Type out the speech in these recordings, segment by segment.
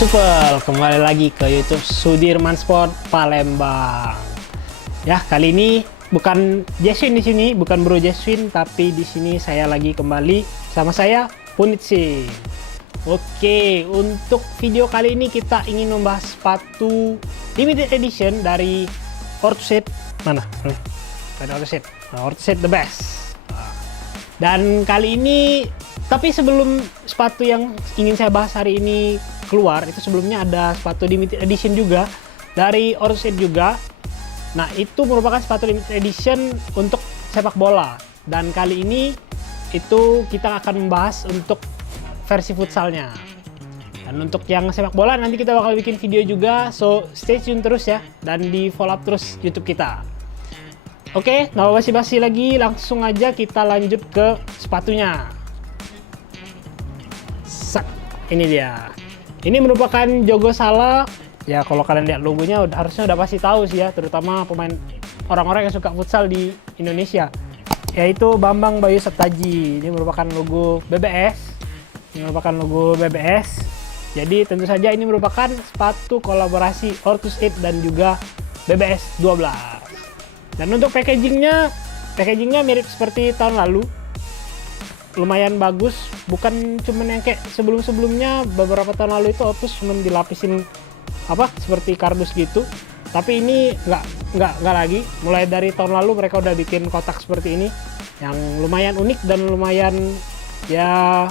Super, kembali lagi ke YouTube Sudirman Sport Palembang. Ya, kali ini bukan Jeswin di sini, bukan Bro Jeswin, tapi di sini saya lagi kembali sama saya Punitsin. Oke, untuk video kali ini kita ingin membahas sepatu limited edition dari Orthosed. Mana? Dari Orthosed. Orthosed the best. Dan kali ini, tapi sebelum sepatu yang ingin saya bahas hari ini keluar, itu sebelumnya ada sepatu limited edition juga dari Orthosed juga. Nah, itu merupakan sepatu limited edition untuk sepak bola. Dan kali ini itu kita akan membahas untuk versi futsalnya. Dan untuk yang sepak bola nanti kita bakal bikin video juga, so stay tune terus ya, dan di follow up terus YouTube kita. Oke, nggak basi-basi lagi, langsung aja kita lanjut ke sepatunya. Ini dia. Ini merupakan Jogo Sala. Ya, kalau kalian lihat logonya harusnya udah pasti tahu sih ya, terutama pemain orang-orang yang suka futsal di Indonesia, yaitu Bambang Bayu Setaji. Ini merupakan logo BBS. Jadi tentu saja ini merupakan sepatu kolaborasi Orthosed dan juga BBS 12. Dan untuk packagingnya mirip seperti tahun lalu. Lumayan bagus, bukan cuman yang kayak sebelumnya. Beberapa tahun lalu itu Orthos cuman dilapisin seperti kardus gitu, tapi ini nggak lagi. Mulai dari tahun lalu mereka udah bikin kotak seperti ini yang lumayan unik dan lumayan ya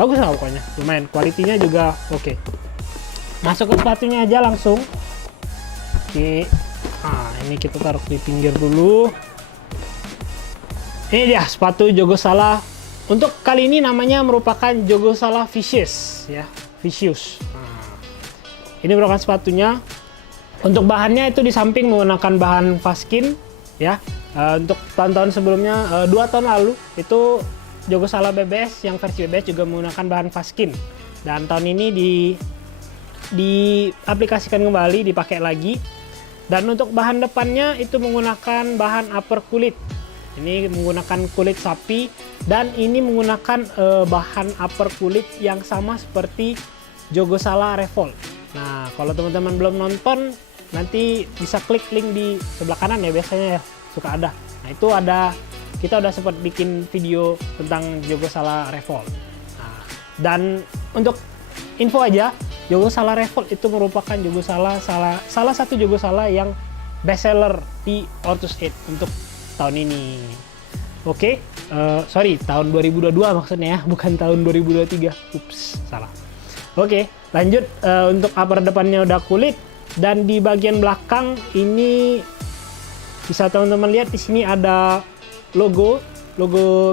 bagus lah pokoknya. Lumayan kualitinya juga oke. Masuk ke sepatunya aja langsung. Oke, nah ini kita taruh di pinggir dulu. Ini dia sepatu Jogo Sala. Untuk kali ini namanya merupakan Jogo Sala Vicious ya, Vicious. Nah, ini merupakan sepatunya. Untuk bahannya itu di samping menggunakan bahan Faskin ya. Untuk tahun-tahun sebelumnya, 2 tahun lalu itu Jogo Sala BBS yang versi BBS juga menggunakan bahan Faskin. Dan tahun ini diaplikasikan kembali, dipakai lagi. Dan untuk bahan depannya itu menggunakan bahan upper kulit. Ini menggunakan kulit sapi, dan ini menggunakan bahan upper kulit yang sama seperti Jogo Sala Revolt. Nah, kalau teman-teman belum nonton, nanti bisa klik link di sebelah kanan ya, biasanya ya suka ada. Nah, itu ada, kita udah sempat bikin video tentang Jogo Sala Revolt. Nah, dan untuk info aja, Jogo Sala Revolt itu merupakan Jogo Sala salah satu Jogo Sala yang best seller di Orthosed untuk tahun ini. Oke, sorry, tahun 2022 maksudnya ya, bukan tahun 2023. Ups, salah. Oke, lanjut. Untuk upper depannya udah kulit, dan di bagian belakang ini bisa teman-teman lihat di sini ada logo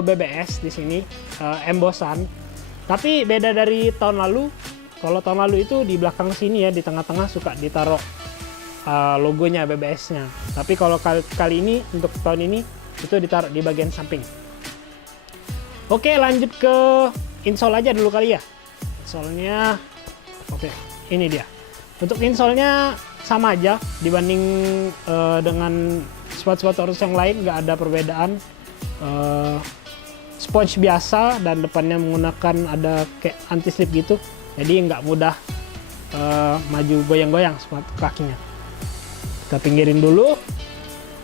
BBS di sini, embosan. Tapi beda dari tahun lalu. Kalau tahun lalu itu di belakang sini ya, di tengah-tengah suka ditaruh logonya BBS-nya. Tapi kalau kali ini untuk tahun ini itu ditaruh di bagian samping. Oke, lanjut ke insole aja dulu kali ya. Insole-nya oke, ini dia. Untuk insole-nya sama aja dibanding dengan sepatu-sepatu Orthos yang lain, nggak ada perbedaan. Sponge biasa, dan depannya menggunakan ada kayak anti slip gitu, jadi nggak mudah maju goyang-goyang sepatu kakinya. Kita pinggirin dulu.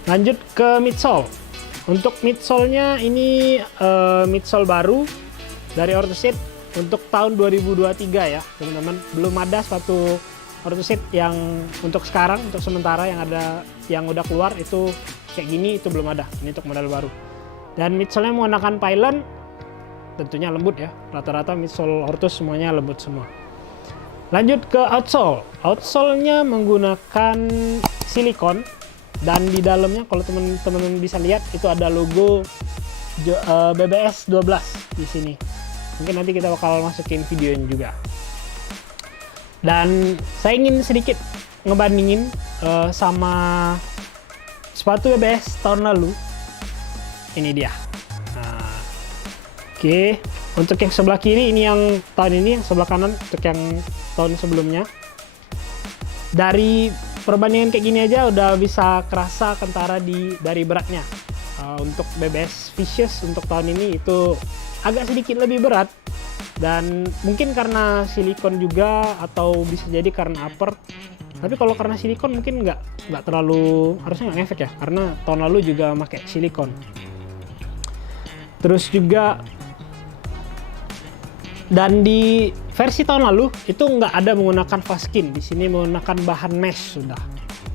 Lanjut ke midsole. Untuk midsole-nya ini midsole baru dari Orthosed untuk tahun 2023 ya, teman-teman. Belum ada sepatu Orthosed yang untuk sekarang, untuk sementara yang ada, yang udah keluar itu kayak gini, itu belum ada. Ini untuk model baru. Dan midsole-nya menggunakan pylon, tentunya lembut ya. Rata-rata midsole Orthos semuanya lembut semua. Lanjut ke outsole. Outsole-nya menggunakan silikon, dan di dalamnya kalau teman-teman bisa lihat itu ada logo BBS 12 di sini. Mungkin nanti kita bakal masukin videonya juga. Dan saya ingin sedikit ngebandingin sama sepatu BBS tahun lalu. Ini dia. Nah, oke, untuk yang sebelah kiri ini yang tahun ini, yang sebelah kanan untuk yang tahun sebelumnya. Dari perbandingan kayak gini aja udah bisa kerasa kentara dari beratnya. Untuk BBS Vicious untuk tahun ini itu agak sedikit lebih berat, dan mungkin karena silikon juga atau bisa jadi karena upper. Tapi kalau karena silikon mungkin nggak terlalu, harusnya nggak ngefek ya, karena tahun lalu juga pakai silikon. Terus juga, dan di versi tahun lalu itu nggak ada menggunakan Faskin, di sini menggunakan bahan mesh sudah.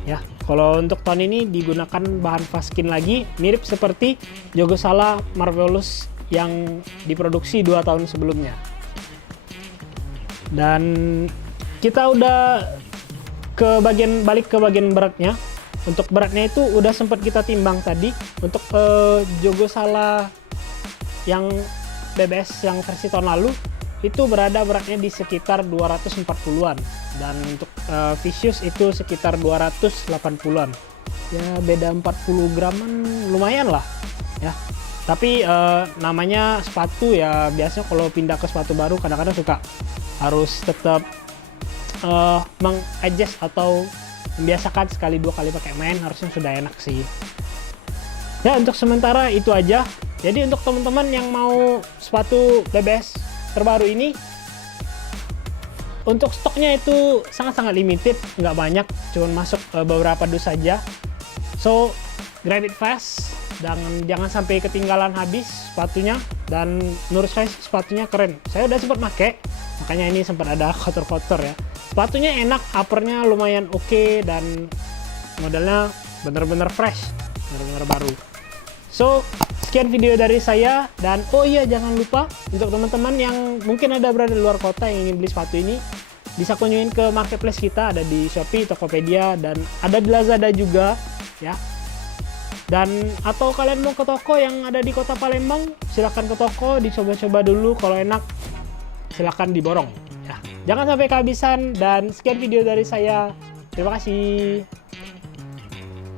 Ya, kalau untuk tahun ini digunakan bahan Faskin lagi, mirip seperti Jogosala Marvelous yang diproduksi 2 tahun sebelumnya. Dan kita udah balik ke bagian beratnya. Untuk beratnya itu udah sempat kita timbang tadi. Untuk Jogosala yang BBS yang versi tahun lalu itu beratnya di sekitar 240-an, dan untuk Vicious itu sekitar 280-an. Ya beda 40 graman lumayan lah ya. Tapi namanya sepatu ya, biasanya kalau pindah ke sepatu baru kadang-kadang suka harus tetap meng-adjust atau membiasakan sekali 2 kali pakai main, harusnya sudah enak sih. Ya untuk sementara itu aja. Jadi untuk teman-teman yang mau sepatu BBS terbaru ini, untuk stoknya itu sangat-sangat limited, nggak banyak, cuma masuk beberapa dus saja. So grab it fast, dan jangan sampai ketinggalan habis sepatunya. Dan menurut saya sepatunya keren, saya udah sempat pakai, makanya ini sempat ada kotor-kotor ya. Sepatunya enak, uppernya lumayan oke, dan modelnya bener-bener fresh, bener-bener baru. So sekian video dari saya, dan oh iya jangan lupa untuk teman-teman yang mungkin ada berada di luar kota yang ingin beli sepatu ini, bisa kunjungin ke marketplace kita, ada di Shopee, Tokopedia, dan ada di Lazada juga ya. Dan atau kalian mau ke toko yang ada di kota Palembang, silahkan ke toko, dicoba-coba dulu, kalau enak silahkan diborong ya. Jangan sampai kehabisan, dan sekian video dari saya, terima kasih.